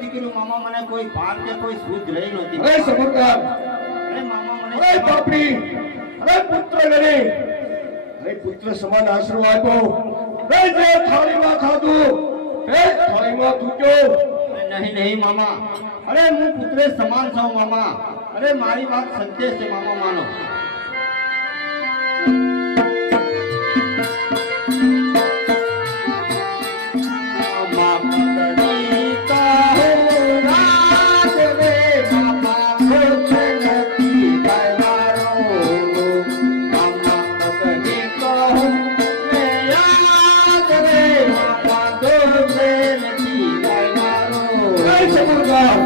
દીકરી મામા મને કોઈ ભાન કે કોઈ સૂઝ રહી નહોતી. અરે સમજદાર, અરે મામા મને અરે બાપડી, અરે પુત્ર લડે, અરે પુત્ર સમાન આશરો આપ્યો, અરે જે થાળીમાં ખાધું એ થાળીમાં થૂક્યો. નહીં નહીં મામા, અરે હું પુત્રે સમાન છું મામા. અરે મારી વાત સત્ય છે મામા, માનો. સમજદાર,